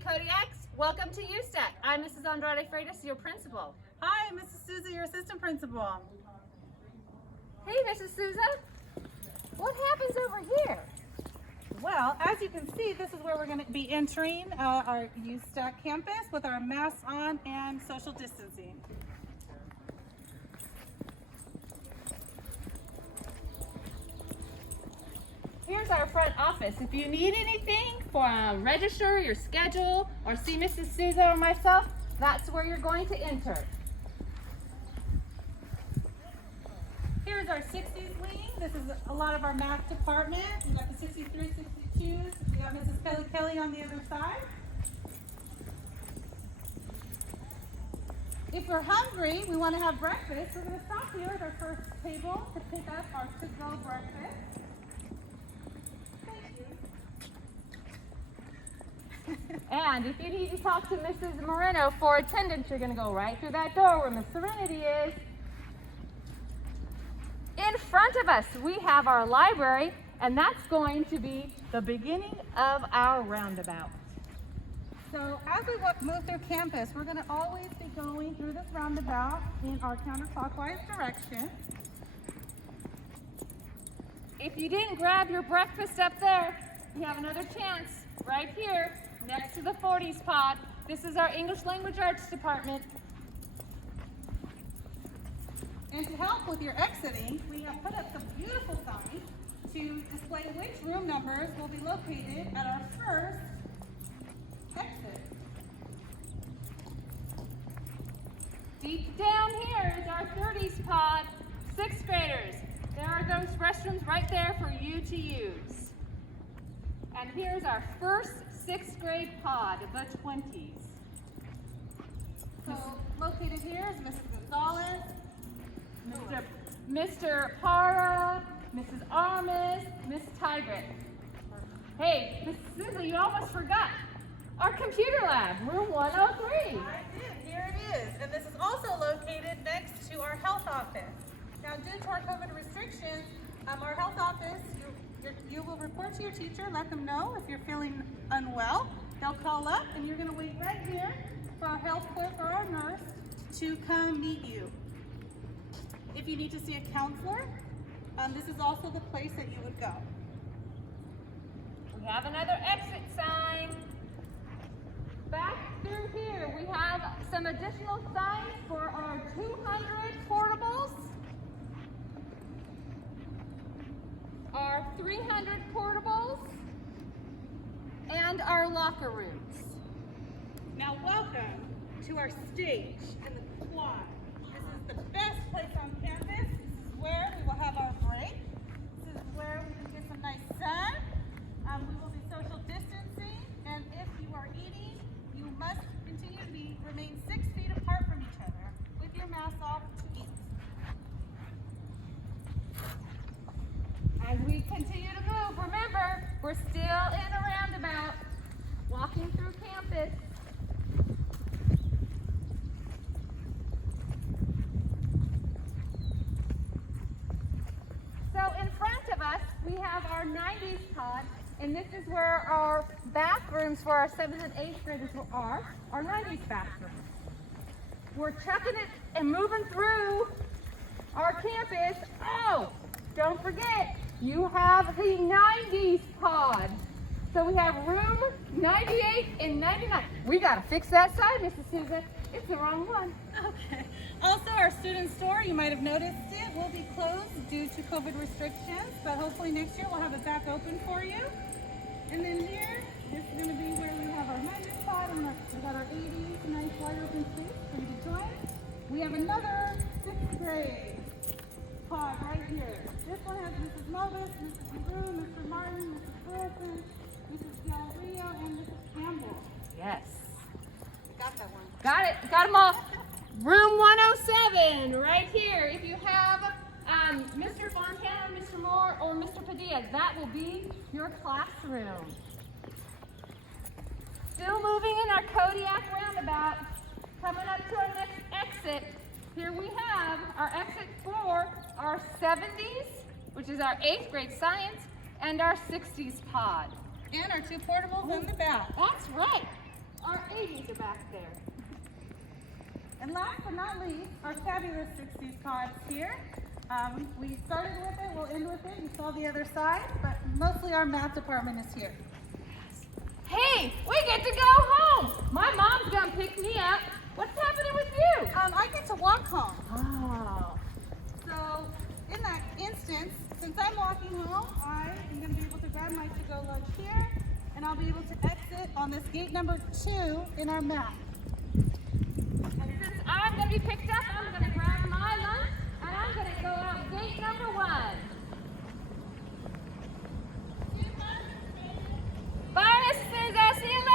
Kodiaks. Welcome to Ustach. I'm Mrs. Andrade Freitas, your principal. Hi, Mrs. Souza, your assistant principal. Hey, Mrs. Souza. What happens over here? Well, as you can see, this is where we're going to be entering our Ustach campus with our masks on and social distancing. Here's our front office. If you need anything for register your schedule or see Mrs. Souza or myself, that's where you're going to enter. Here's our 60s wing. This is a lot of our math department. We've got the 63, 62s. We got Mrs. Kelly on the other side. If we're hungry, we want to have breakfast, we're going to stop here at our first table to pick up our to-go breakfast. And if you need to talk to Mrs. Moreno for attendance, you're going to go right through that door where Miss Serenity is. In front of us, we have our library, and that's going to be the beginning of our roundabout. So as we move through campus, we're going to always be going through this roundabout in our counterclockwise direction. If you didn't grab your breakfast up there, you have another chance right here next to the 40s pod. This is our English Language Arts department. And to help with your exiting, we have put up some beautiful signs to display which room numbers will be located at our first exit. Deep down here is our 30s pod, 6th graders. There are those restrooms right there for you to use. And here's our first 6th grade pod, the 20s. So located here is Mrs. Gonzalez, Mr. Para, Mrs. Armis, Miss Tigret. Hey, Mrs. Susan, you almost forgot. Our computer lab, room 103. I did, here it is. And this is also located next to our health office. Now due to our COVID restrictions, our health office, you will report to your teacher, let them know if you're feeling unwell. They'll call up and you're gonna wait right here for our health clerk or our nurse to come meet you. If you need to see a counselor, this is also the place that you would go. We have another exit sign. Back through here, we have some additional signs for our 200 portables, our 300 portables, and our locker rooms. Now welcome to our stage and the quad. This is the best place on campus. This is where we will have our break. This is where we can get some nice sun. We will be social distancing, and if you are eating, you must continue to remain 6 feet apart from each other with your mask off to eat. As we continue to move, remember, we're still in a roundabout, walking through campus. So in front of us, we have our 90s pod, and this is where our bathrooms for our 7th and 8th graders are, our 90s bathrooms. We're chucking it and moving through our campus. Oh, don't forget, you have the 90s pod. So we have room 98 and 99. We gotta fix that side, Mrs. Susan. It's the wrong one. Okay. Also, our student store, you might have noticed it, will be closed due to COVID restrictions, but hopefully next year we'll have it back open for you. And then here, this is going to be where we have our 90s pod, and we got our 80s, nice wide open space for you to join. We have another 6th grade pod right here. This one has Mrs. Movis, Mrs. McGrew, Mr. Martin, Mrs. Wilson, Mrs. Del Rio, and Mrs. Campbell. Yes. We got that one. Got it. Got them all. Room 107 right here. If you have Mr. Fontana, Mr. Moore, or Mr. Padilla, that will be your classroom. Still moving in our Kodiak roundabout. Coming up to our next exit. Here we have our exit for our 70s, which is our 8th grade science, and our 60s pod. And our 2 portables in the back. That's right. babies are back there. And last but not least, our fabulous 60s pods here. We started with it, we'll end with it. You saw the other side, but mostly our math department is here. Hey, we get to go home. My mom's gonna pick me up. What's happening with you? I get to walk home. Oh. So in that instance, since I'm walking home, I am going to be able to grab my to-go lunch here, and I'll be able to exit on this gate number 2 in our map. And since I'm gonna be picked up, I'm gonna grab my lunch and I'm gonna go out gate number 1. Bye, Miss Susan. I'll see you later.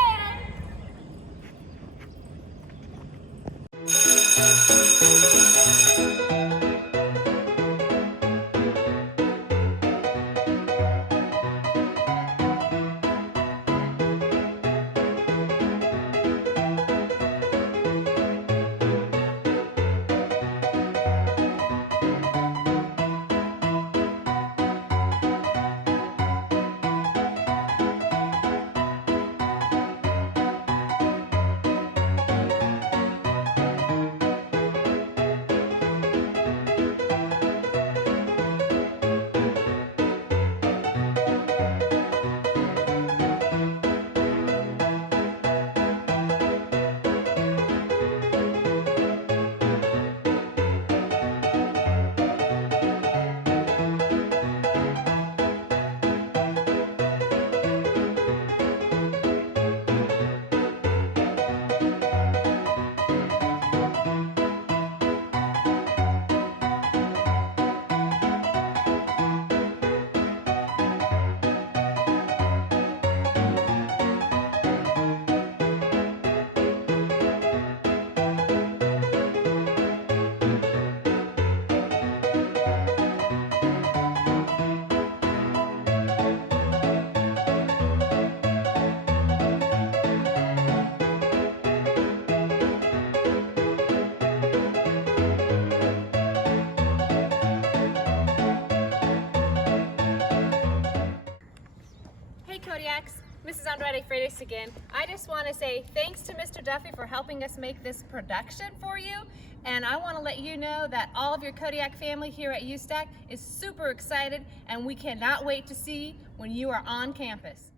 Hey Kodiaks, Mrs. Andrade Freitas again. I just want to say thanks to Mr. Duffy for helping us make this production for you. And I want to let you know that all of your Kodiak family here at Ustach is super excited and we cannot wait to see when you are on campus.